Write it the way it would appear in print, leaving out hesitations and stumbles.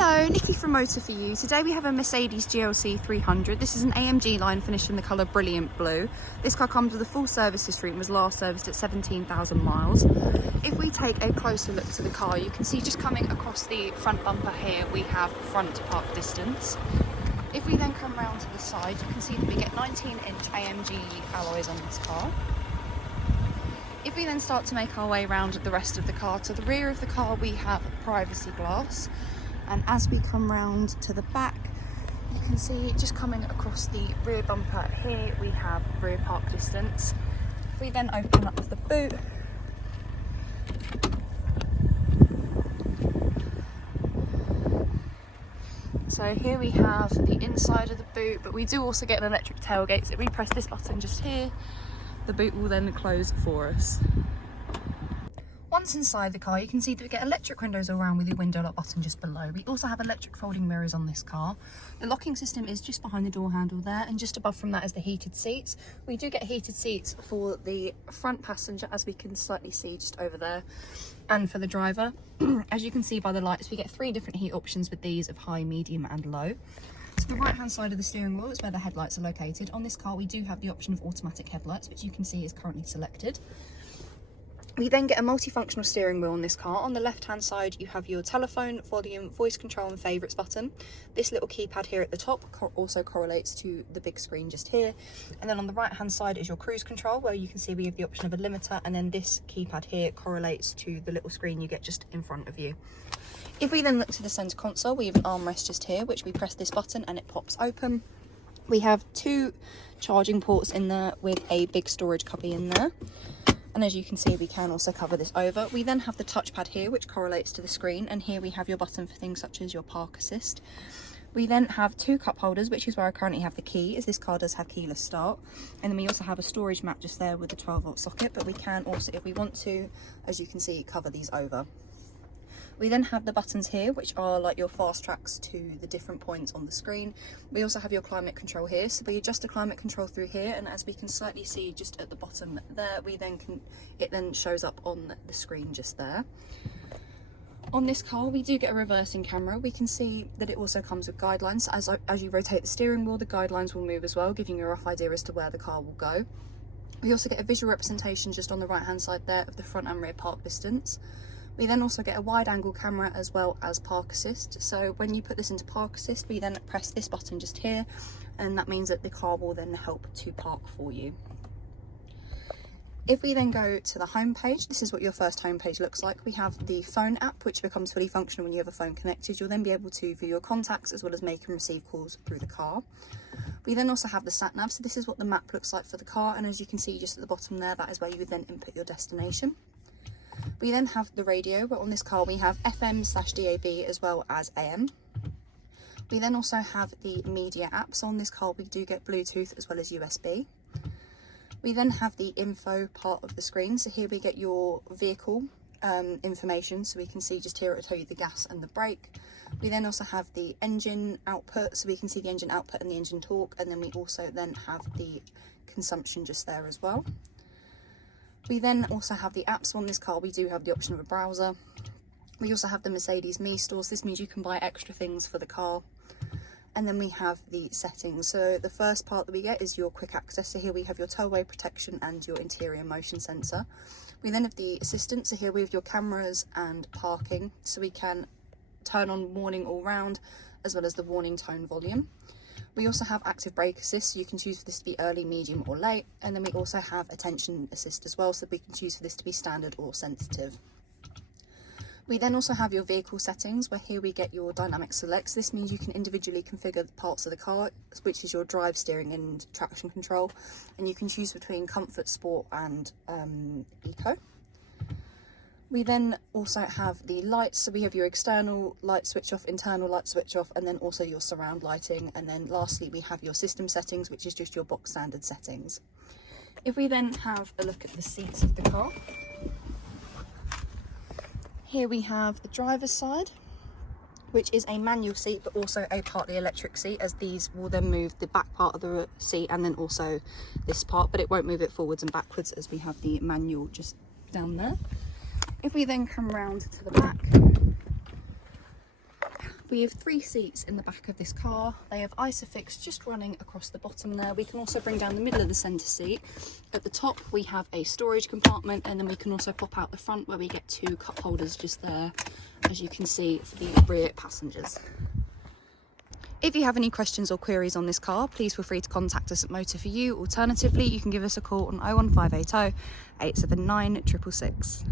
Hello, Nikki from Motor For You. Today we have a Mercedes GLC 300. This is an AMG line finished in the colour Brilliant Blue. This car comes with a full service history and was last serviced at 17,000 miles. If we take a closer look to the car, you can see just coming across the front bumper here, we have front park distance. If we then come round to the side, you can see that we get 19-inch AMG alloys on this car. If we then start to make our way around the rest of the car, to the rear of the car we have privacy glass. And as we come round to the back, you can see just coming across the rear bumper here, we have rear park distance. If we then open up the boot, so here we have the inside of the boot, but we do also get an electric tailgate. So if we press this button just here, the boot will then close for us. Once inside the car, you can see that we get electric windows all around with your window lock button just below. We also have electric folding mirrors on this car. The locking system is just behind the door handle there, and just above from that is the heated seats. We do get heated seats for the front passenger, as we can slightly see just over there, and for the driver. As you can see by the lights, we get 3 different heat options with these of high, medium and low. To the right hand side of the steering wheel is where the headlights are located. On this car we do have the option of automatic headlights, which you can see is currently selected. We then get a multifunctional steering wheel on this car. On the left hand side you have your telephone, volume, voice control and favourites button. This little keypad here at the top also correlates to the big screen just here. And then on the right hand side is your cruise control, where you can see we have the option of a limiter, and then this keypad here correlates to the little screen you get just in front of you. If we then look to the centre console, we have an armrest just here, which we press this button and it pops open. We have 2 charging ports in there with a big storage cubby in there. And as you can see, we can also cover this over. We then have the touchpad here, which correlates to the screen. And here we have your button for things such as your park assist. We then have 2 cup holders, which is where I currently have the key, as this car does have keyless start. And then we also have a storage mat just there with the 12-volt socket, but we can also, if we want to, as you can see, cover these over. We then have the buttons here, which are like your fast tracks to the different points on the screen. We also have your climate control here, so we adjust the climate control through here, and as we can slightly see just at the bottom there, it then shows up on the screen just there. On this car we do get a reversing camera. We can see that it also comes with guidelines. As you rotate the steering wheel, the guidelines will move as well, giving you a rough idea as to where the car will go. We also get a visual representation just on the right hand side there of the front and rear park distance. We then also get a wide angle camera as well as park assist. So when you put this into park assist, we then press this button just here, and that means that the car will then help to park for you. If we then go to the home page, this is what your first home page looks like. We have the phone app, which becomes fully functional when you have a phone connected. You'll then be able to view your contacts as well as make and receive calls through the car. We then also have the sat nav. So this is what the map looks like for the car, and as you can see just at the bottom there, that is where you would then input your destination. We then have the radio, but on this car we have FM/DAB as well as AM. We then also have the media app, so on this car we do get Bluetooth as well as USB. We then have the info part of the screen, so here we get your vehicle information, so we can see just here it will tell you the gas and the brake. We then also have the engine output, so we can see the engine output and the engine torque, and then we also then have the consumption just there as well. We then also have the apps. On this car we do have the option of a browser. We also have the Mercedes Me stores. This means you can buy extra things for the car. And then we have the settings. So the first part that we get is your quick access. So here we have your tollway protection and your interior motion sensor. We then have the assistant. So here we have your cameras and parking. So we can turn on warning all round as well as the warning tone volume. We also have active brake assist, so you can choose for this to be early, medium or late. And then we also have attention assist as well, so we can choose for this to be standard or sensitive. We then also have your vehicle settings, where here we get your dynamic selects. This means you can individually configure the parts of the car, which is your drive, steering and traction control. And you can choose between comfort, sport and eco. We then also have the lights, so we have your external light switch off, internal light switch off, and then also your surround lighting. And then lastly we have your system settings, which is just your box standard settings. If we then have a look at the seats of the car, here we have the driver's side, which is a manual seat but also a partly electric seat, as these will then move the back part of the seat and then also this part, but it won't move it forwards and backwards as we have the manual just down there. If we then come round to the back, We have 3 seats in the back of this car. They have ISOFIX just running across the bottom there. We can also bring down the middle of the centre seat. At the top we have a storage compartment, and then we can also pop out the front where we get 2 cup holders just there, as you can see, for the rear passengers. If you have any questions or queries on this car, please feel free to contact us at Motor4U. Alternatively, you can give us a call on 01580 879 666.